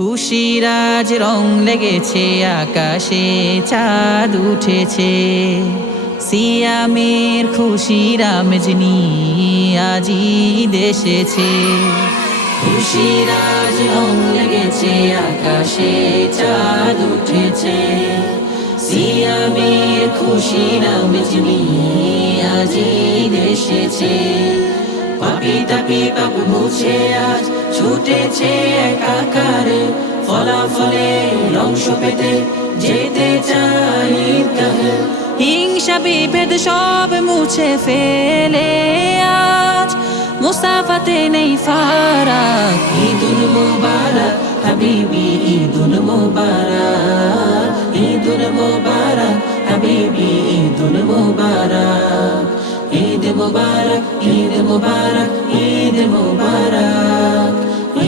খুশিরাজ রং লেগেছে, আকাশে চাঁদ উঠেছে। সিয়ামের খুশিরা মেজনি আজি দেশেছে খুশিরাজ রং লেগেছে, আকাশে চাঁদ উঠেছে। সিয়ামের খুশিরা মেজনি আজি দেশেছে পাপি তাপি পাপ মুছে আজ, ছুটেছে একাকারে ফলাফলে অংশ পেতে যেতে চাই ঈদগাহে। হিংসা বিভেদ সব মুছে ফেলে আজ। মুসাফাতে নেই ফারাক। ঈদুল মুবারক, হাবিবি ঈদুল মুবারক। ঈদুল মুবারক, হাবিবি ঈদুল মুবারক। ঈদ মুবারক ঈদ মুবারক ঈদ মুবারক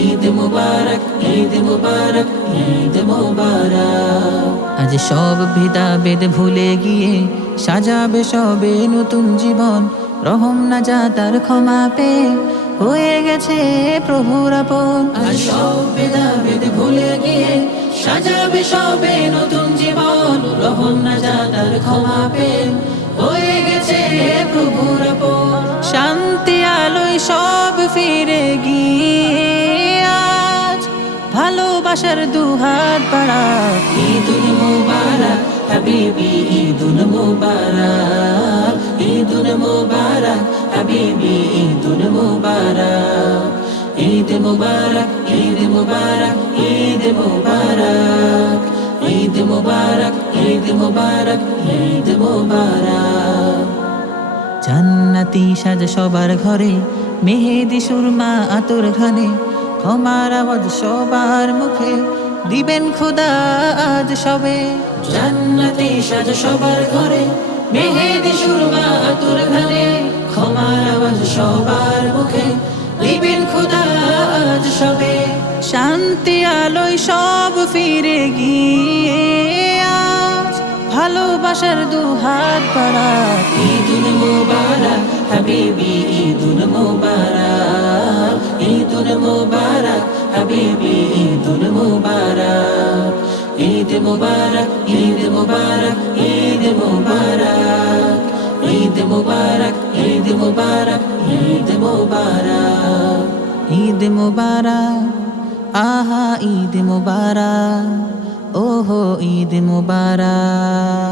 ঈদ মুবারক ঈদ মুবারক ঈদ মুবারক। আজ সব ভেদাভেদ ভুলে গিয়ে সাজাবে সবে নতুন জীবন রহম না যা তার ক্ষমা পে হয়ে গেছে প্রভুর আপন। আজ সব ভেদাভেদ ভুলে গিয়ে সাজাবে সবে নতুন জীবন রহম না যা তার ক্ষমা পে শান্তি আলোয় সব ফিরে গিয়ে আজ ভালোবাসার দুহাত বাড়া। ঈদুল মুবারক, হাবিবি, ঈদুল মুবারক। ঈদুল মুবারক, হাবিবি, ঈদুল মুবারক। ঈদ মুবারক ঈদ মুবারক ঈদ মুবারক। ঈদ মুবারক ঈদ মুবারক ঈদ মুবারক। জান্নাতি সাজ সবার ঘরে, মেহেদি, সুরমা, আতর ঘানে ক্ষমার আওয়াজ সবার মুখে, দিবেন খোদা আজ সবে। জান্নাতি সাজ সবার ঘরে, মেহেদি, সুরমা, আতর ঘানে ক্ষমার আওয়াজ সবার মুখে, দিবেন খোদা আজ সবে। শান্তি আলোয় সব ফিরে গিয়ে, আজ ভালোবাসার দুহাত বাড়া, ঈদুল হাবিবি ঈদুল মুবারক ঈদুল মুবারক হাবিবি ঈদুল মুবারক ঈদ মুবারক ঈদ মুবারক ঈদ মুবারক ঈদ মুবারক ঈদ মুবারক ঈদ মুবারক ঈদ মুবারক আহা ঈদ মুবারক ওহো ঈদ মুবারক